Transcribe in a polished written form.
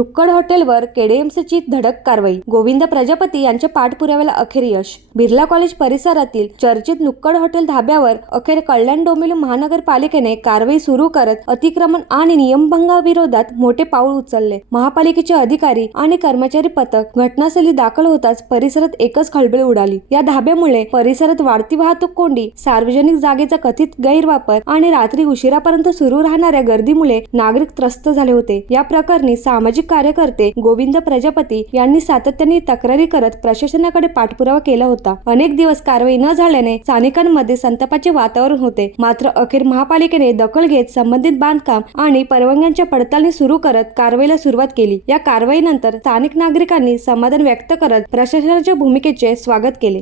नुक्कड हॉटेलवर केडीएमसीची धडक कारवाई. गोविंद प्रजापती यांच्या पाठपुराव्याला अखेर यश. बिर्ला कॉलेज परिसरातील चर्चित नुक्कड हॉटेल धाब्यावर अखेर कल्याण डोंबिवली महानगरपालिकेने कारवाई सुरू करत अतिक्रमण आणि नियमभंगाविरोधात मोठे पाऊल उचलले. महापालिकेचे अधिकारी आणि कर्मचारी पथक घटनास्थळी दाखल होताच परिसरात एकच खळबळ उडाली. या धाब्यामुळे परिसरात वाढती वाहतूक कोंडी, सार्वजनिक जागेचा कथित गैरवापर आणि रात्री उशिरापर्यंत सुरू राहणाऱ्या गर्दीमुळे नागरिक त्रस्त झाले होते. या प्रकरणी सामाजिक कार्यकर्ते गोविंद प्रजापती यांनी सातत्याने तक्रारी करत प्रशासनाकडे पाठपुरावा केला होता. अनेक दिवस कारवाई न झाल्याने स्थानिकांमध्ये संतापाचे वातावरण होते. मात्र अखेर महापालिकेने दखल घेत संबंधित बांधकाम आणि परवानग्यांच्या पडताळणी सुरू करत कारवाईला सुरुवात केली. या कारवाईनंतर स्थानिक नागरिकांनी समाधान व्यक्त करत प्रशासनाच्या भूमिकेचे स्वागत केले.